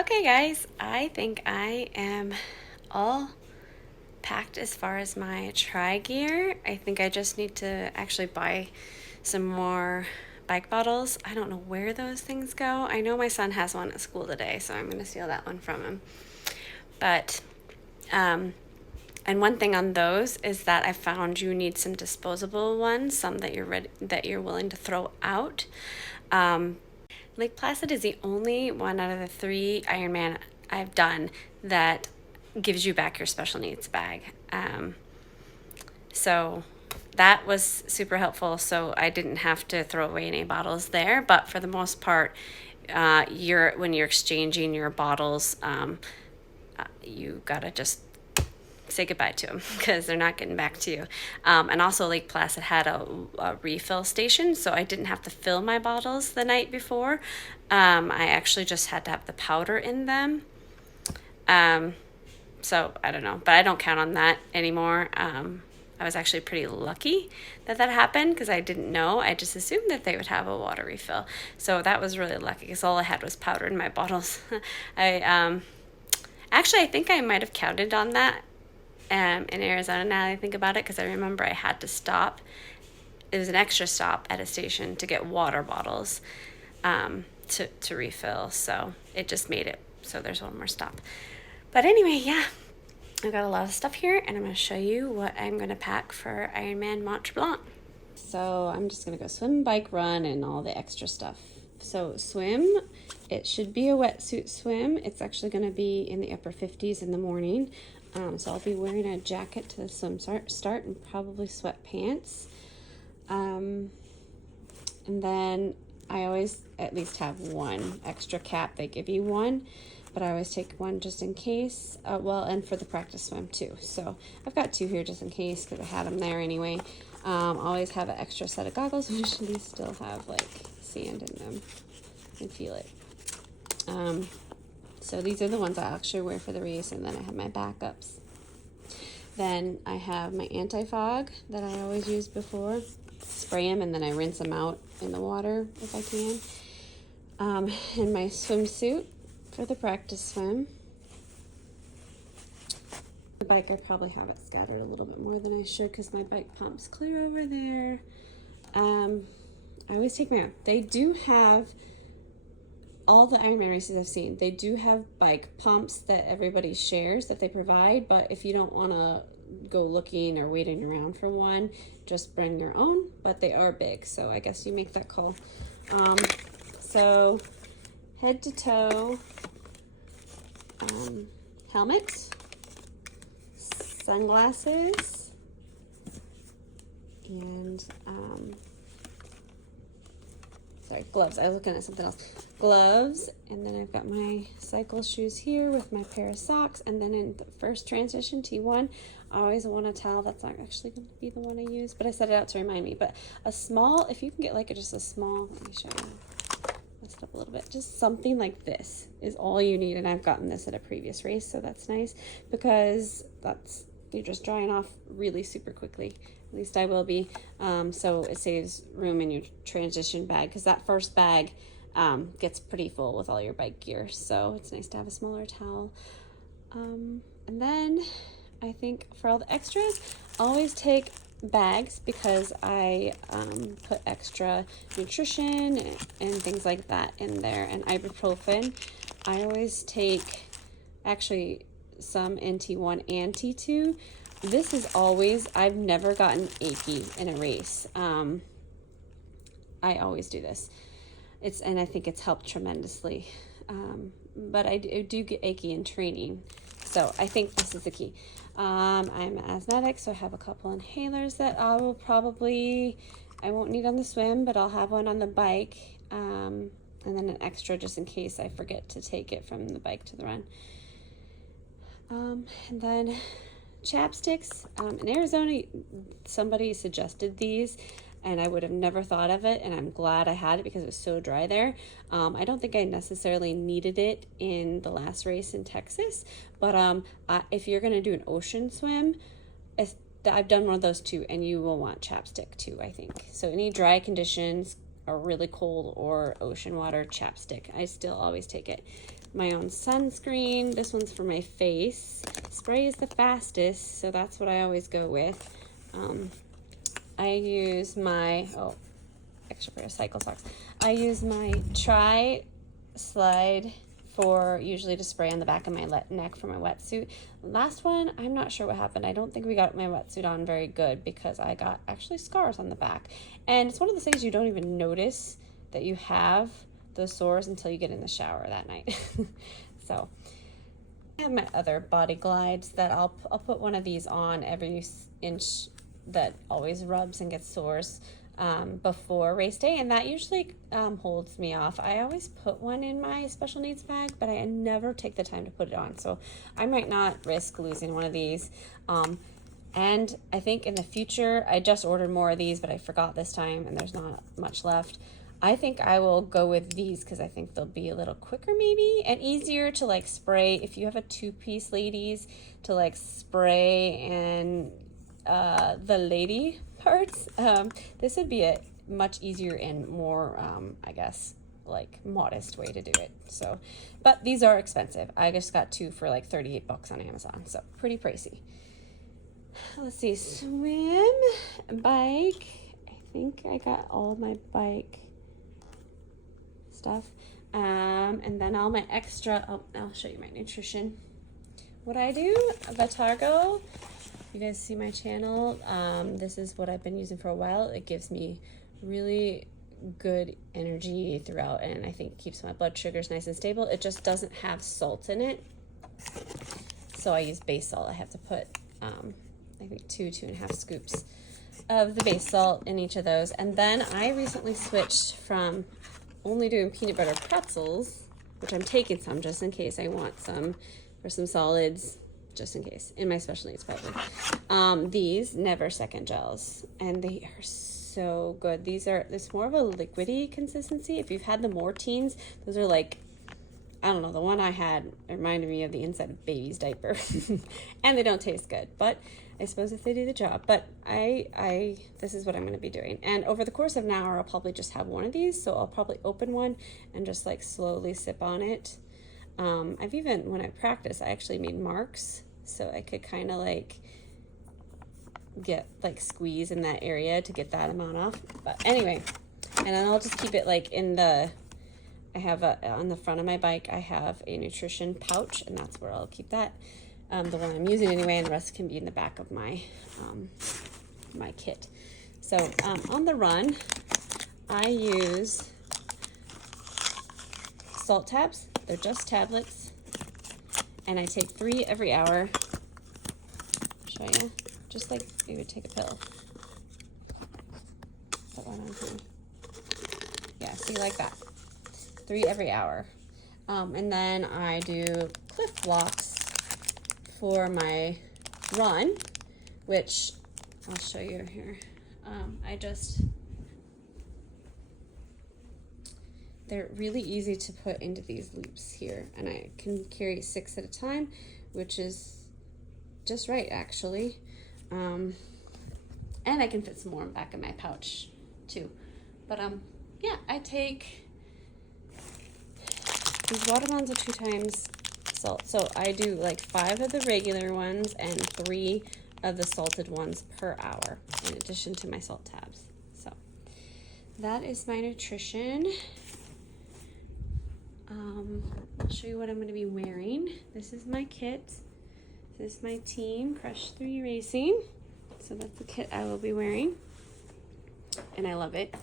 Okay, guys, I think I am all packed as far as my tri gear. I think I just need to actually buy some more bike bottles. I don't know where those things go. I know my son has one at school today, so I'm going to steal that one from him. But, and one thing on those is that I found you need some disposable ones, some that you're willing to throw out. Lake Placid is the only one out of the 3 Ironman I've done that gives you back your special needs bag. So that was super helpful. So I didn't have to throw away any bottles there. But for the most part, when you're exchanging your bottles, you gotta just say goodbye to them because they're not getting back to you. And also Lake Placid had a refill station, so I didn't have to fill my bottles the night before. I actually just had to have the powder in them. So I don't know, but I don't count on that anymore. I was actually pretty lucky that happened because I didn't know. I just assumed that they would have a water refill. So that was really lucky because all I had was powder in my bottles. I think I might have counted on that in Arizona now that I think about it, because I remember I had to stop. It was an extra stop at a station to get water bottles to refill, so it just made it so there's one more stop. But anyway, yeah, I've got a lot of stuff here, and I'm going to show you what I'm going to pack for Ironman Mont Tremblant. So I'm just going to go swim, bike, run, and all the extra stuff. So swim, it should be a wetsuit swim. It's actually going to be in the upper 50s in the morning. So I'll be wearing a jacket to the swim start and probably sweatpants. And then I always at least have one extra cap. They give you one, but I always take one just in case. And for the practice swim too. So I've got 2 here just in case because I had them there anyway. Always have an extra set of goggles. Usually still have like sand in them. You can feel it. So these are the ones I actually wear for the race, and then I have my backups. Then I have my anti-fog that I always use before. Spray them and then I rinse them out in the water if I can. And my swimsuit for the practice swim. The bike, I probably have it scattered a little bit more than I should because my bike pump's clear over there. I always take my own. They do have, all the Ironman races I've seen, they do have bike pumps that everybody shares that they provide, but if you don't want to go looking or waiting around for one, just bring your own, but they are big, so I guess you make that call. So head to toe, helmet, sunglasses, and gloves. I was looking at something else. Gloves, and then I've got my cycle shoes here with my pair of socks, and then in the first transition, T1, I always want a towel. That's not actually going to be the one I use, but I set it out to remind me. But a small, if you can get like just a small, let me show you, lift it up a little bit, just something like this is all you need, and I've gotten this at a previous race, so that's nice, because you're just drying off really super quickly. At least I will be. So it saves room in your transition bag, because that first bag gets pretty full with all your bike gear. So it's nice to have a smaller towel. And then I think for all the extras, I always take bags because I put extra nutrition and things like that in there, and ibuprofen. I always take actually some in T1 and T2. This is always, I've never gotten achy in a race. I always do this. And I think it's helped tremendously. But I do get achy in training. So I think this is the key. I'm asthmatic, so I have a couple inhalers that I won't need on the swim, but I'll have one on the bike. And then an extra just in case I forget to take it from the bike to the run. And then chapsticks. In Arizona, somebody suggested these, and I would have never thought of it, and I'm glad I had it because it was so dry there. I don't think I necessarily needed it in the last race in Texas, but if you're going to do an ocean swim, I've done one of those too, and you will want chapstick too, I think. So any dry conditions or really cold or ocean water, chapstick. I still always take it. my own sunscreen. This one's for my face. Spray is the fastest, so that's what I always go with. I use my, extra pair of cycle socks. I use my Tri-Slide for usually to spray on the back of my neck for my wetsuit. Last one, I'm not sure what happened. I don't think we got my wetsuit on very good because I got actually scars on the back. And it's one of those things you don't even notice that you have those sores until you get in the shower that night. So I have my other body glides that I'll put one of these on every inch that always rubs and gets sores before race day, and that usually holds me off. I always put one in my special needs bag, but I never take the time to put it on, so I might not risk losing one of these. And I think in the future, I just ordered more of these, but I forgot this time and there's not much left. I think I will go with these because I think they'll be a little quicker maybe and easier to like spray. If you have a two-piece, ladies, to like spray and the lady parts, this would be a much easier and more, I guess, like modest way to do it. So, but these are expensive. I just got two for like 38 bucks on Amazon, so pretty pricey. Let's see, swim, bike. I think I got all my bike stuff, and then all my extra. I'll show you my nutrition. What I do, Vitargo. You guys see my channel. This is what I've been using for a while. It gives me really good energy throughout, and I think keeps my blood sugars nice and stable. It just doesn't have salt in it, so I use base salt. I have to put I think 2.5 scoops of the base salt in each of those. And then I recently switched from only doing peanut butter pretzels, which I'm taking some just in case I want some for some solids, just in case, in my special needs probably. These Never Second gels, and they are so good. It's more of a liquidy consistency. If you've had the Morteens, those are like, I don't know, the one I had reminded me of the inside of a baby's diaper. And they don't taste good, but I suppose if they do the job. But this is what I'm going to be doing. And over the course of an hour, I'll probably just have one of these. So I'll probably open one and just like slowly sip on it. I've even, when I practice, I actually made marks so I could kind of like get like squeeze in that area to get that amount off. But anyway, and then I'll just keep it like in the, I have on the front of my bike, I have a nutrition pouch, and that's where I'll keep that. The one I'm using anyway, and the rest can be in the back of my my kit. So on the run, I use salt tabs. They're just tablets, and I take 3 every hour. I'll show you, just like you would take a pill. Put one on too. Yeah, see, like that. 3 every hour. And then I do Cliff Blocks for my run, which I'll show you here. They're really easy to put into these loops here, and I can carry 6 at a time, which is just right actually. And I can fit some more in the back of my pouch too. But yeah, I take these watermelons are 2 times salt. So I do like 5 of the regular ones and 3 of the salted ones per hour, in addition to my salt tabs. So that is my nutrition. I'll show you what I'm going to be wearing. This is my kit. This is my team, Crush 3 Racing. So that's the kit I will be wearing. And I love it.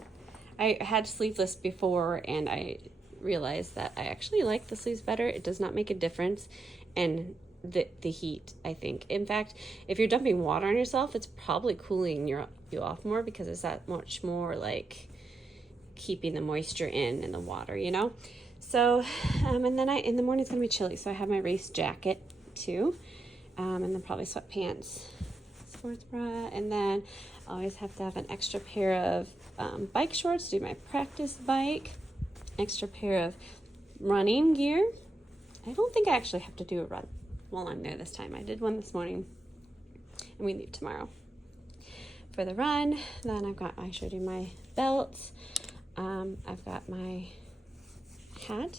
I had sleeveless before, and I realized that I actually like the sleeves better. It does not make a difference. And the heat, I think. In fact, if you're dumping water on yourself, it's probably cooling you off more, because it's that much more like keeping the moisture in the water, you know? So, and then in the morning it's going to be chilly, so I have my race jacket too, and then probably sweatpants, sports bra, and then I always have to have an extra pair of bike shorts to do my practice bike, extra pair of running gear. I don't think I actually have to do a run while I'm there this time. I did one this morning, and we leave tomorrow for the run. Then I showed you my belt. I've got my hat,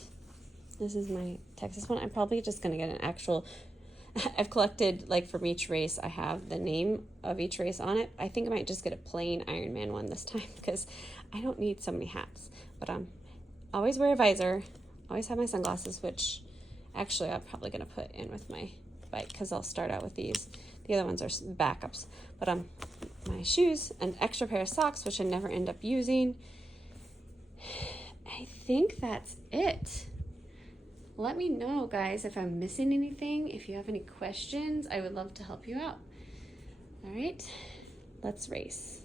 This is my Texas one. I'm probably just going to get an actual, I've collected, like from each race, I have the name of each race on it. I think I might just get a plain Ironman one this time because I don't need so many hats. But always wear a visor, always have my sunglasses, which actually I'm probably going to put in with my bike because I'll start out with these. The other ones are backups. But my shoes, an extra pair of socks, which I never end up using. I think that's it. Let me know, guys, if I'm missing anything. If you have any questions, I would love to help you out. All right, let's race.